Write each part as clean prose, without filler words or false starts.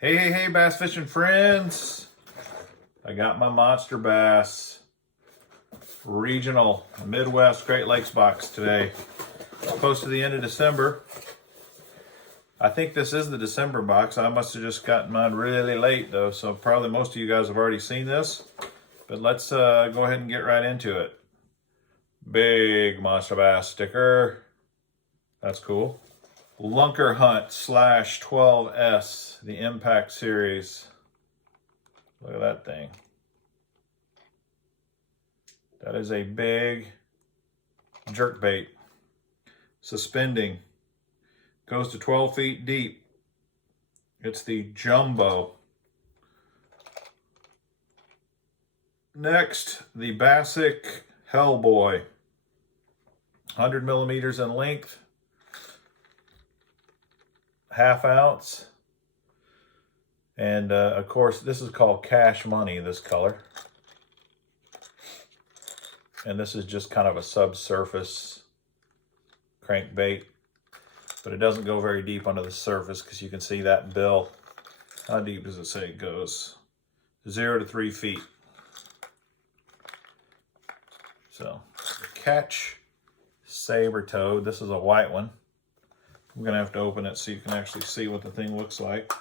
Hey, bass fishing friends. I got my Monster Bass Regional Midwest Great Lakes box today. Close to the end of December. I think this is the December box. I must have just gotten mine really late though, so probably most of you guys have already seen this. But let's go ahead and get right into it. Big Monster Bass sticker. That's cool. Lunker Hunt /12S, the Impact Series. Look at that thing. That is a big jerk bait. Suspending. Goes to 12 feet deep. It's the Jumbo. Next, the Basic Hellboy. 100 millimeters in length. Half ounce. And of course, this is called Cash Money, this color. And this is just kind of a subsurface crankbait. But it doesn't go very deep under the surface because you can see that bill. How deep does it say it goes? 0 to 3 feet. So, Catch Saber Toad. This is a white one. I'm going to have to open it so you can actually see what the thing looks like.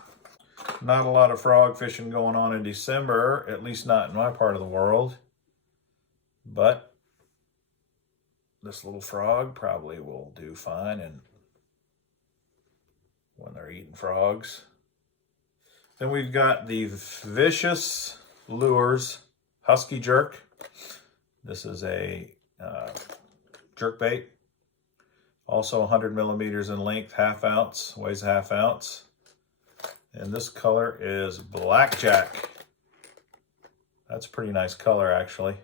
Not a lot of frog fishing going on in December, at least not in my part of the world. But this little frog probably will do fine and when they're eating frogs. Then we've got the Vicious Lures Husky Jerk. This is a jerk bait. Also 100 millimeters in length, half ounce, weighs a half ounce. And this color is Blackjack. That's a pretty nice color, actually.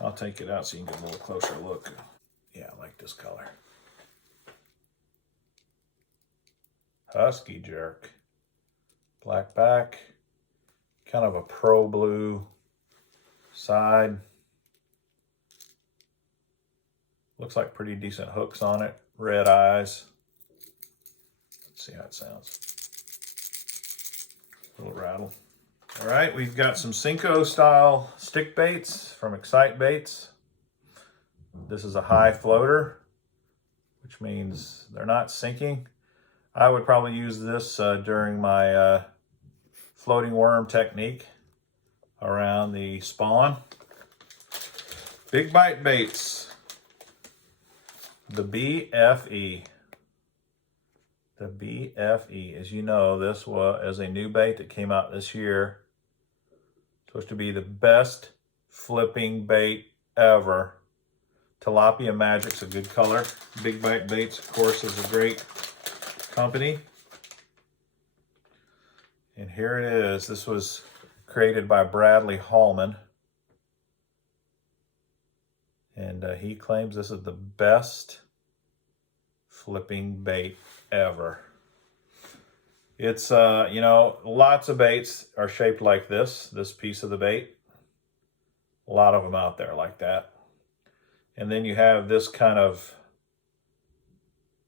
I'll take it out so you can get a little closer look. Yeah, I like this color. Husky Jerk. Black back. Kind of a pro blue side. Looks like pretty decent hooks on it. Red eyes. Let's see how it sounds. A little rattle. All right, we've got some Cinco style stick baits from Xcite baits. This is a high floater, which means they're not sinking. I would probably use this during my floating worm technique around the spawn. Big bite baits. The BFE. The BFE. As you know, this was a new bait that came out this year. Supposed to be the best flipping bait ever. Tilapia Magic's a good color. Big Bite Baits, of course, is a great company. And here it is. This was created by Bradley Hallman. And he claims this is the best flipping bait ever. It's, you know, lots of baits are shaped like this piece of the bait. A lot of them out there like that. And then you have this kind of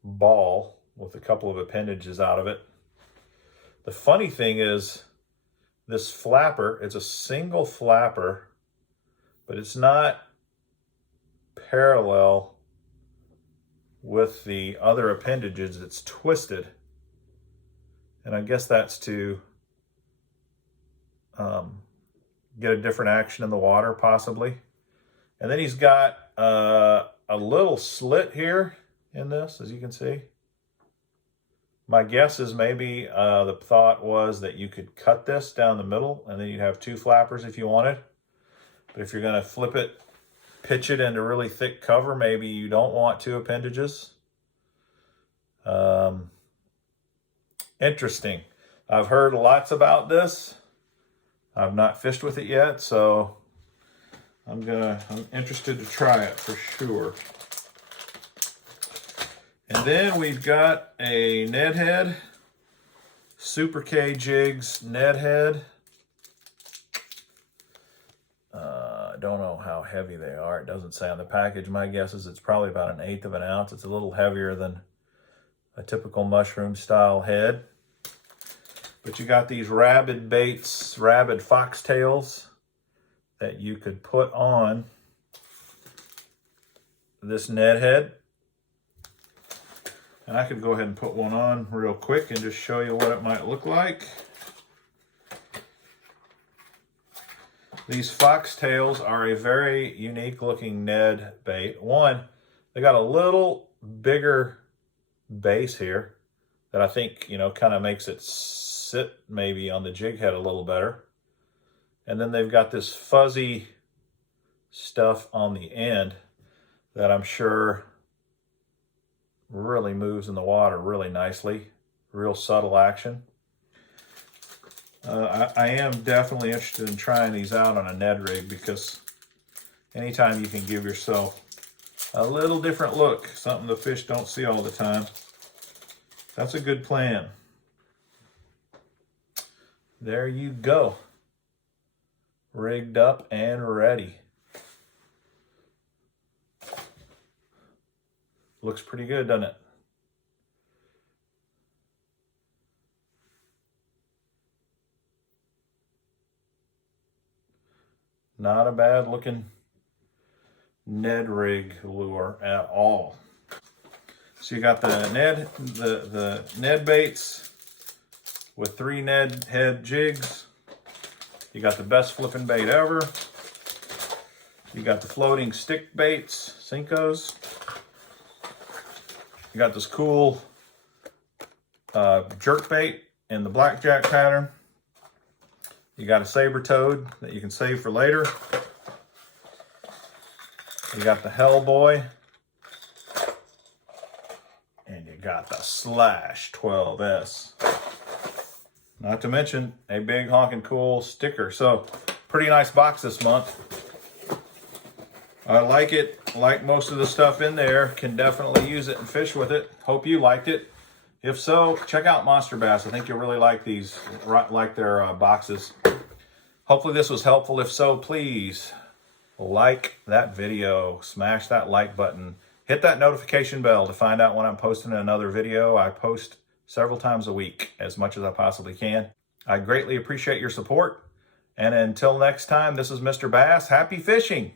ball with a couple of appendages out of it. The funny thing is this flapper, it's a single flapper, but it's not parallel with the other appendages. It's twisted. And I guess that's to get a different action in the water, possibly. And then he's got a little slit here in this, as you can see. My guess is maybe the thought was that you could cut this down the middle and then you'd have two flappers if you wanted. But if you're going to flip it, pitch it into really thick cover, maybe you don't want two appendages. Interesting. I've heard lots about this. I've not fished with it yet, so I'm interested to try it for sure. And then we've got a Ned head, Super K Jigs Ned head. I don't know how heavy they are. It doesn't say on the package. My guess is it's probably about 1/8 of an ounce. It's a little heavier than a typical mushroom style head. But you got these Rabid baits, Rabid foxtails that you could put on this Ned head. And I could go ahead and put one on real quick and just show you what it might look like. These foxtails are a very unique looking Ned bait. One, they got a little bigger base here that I think, you know, kind of makes it sit maybe on the jig head a little better. And then they've got this fuzzy stuff on the end that I'm sure really moves in the water really nicely. Real subtle action. I am definitely interested in trying these out on a Ned rig, because anytime you can give yourself a little different look, something the fish don't see all the time, that's a good plan. There you go. Rigged up and ready. Looks pretty good, doesn't it? Not a bad looking Ned rig lure at all. So you got the Ned baits with 3 Ned head jigs. You got the best flipping bait ever. You got the floating stick baits, Cincos. You got this cool jerk bait in the blackjack pattern. You got a saber toad that you can save for later. You got the Hellboy. And you got the Slash 12S. Not to mention a big honking cool sticker. So pretty nice box this month. I like it. Like most of the stuff in there. Can definitely use it and fish with it. Hope you liked it. If so, check out Monster Bass. I think you'll really like these, like their boxes. Hopefully this was helpful. If so, please like that video. Smash that like button. Hit that notification bell to find out when I'm posting another video. I post several times a week, as much as I possibly can. I greatly appreciate your support. And until next time, this is Mr. Bass. Happy fishing!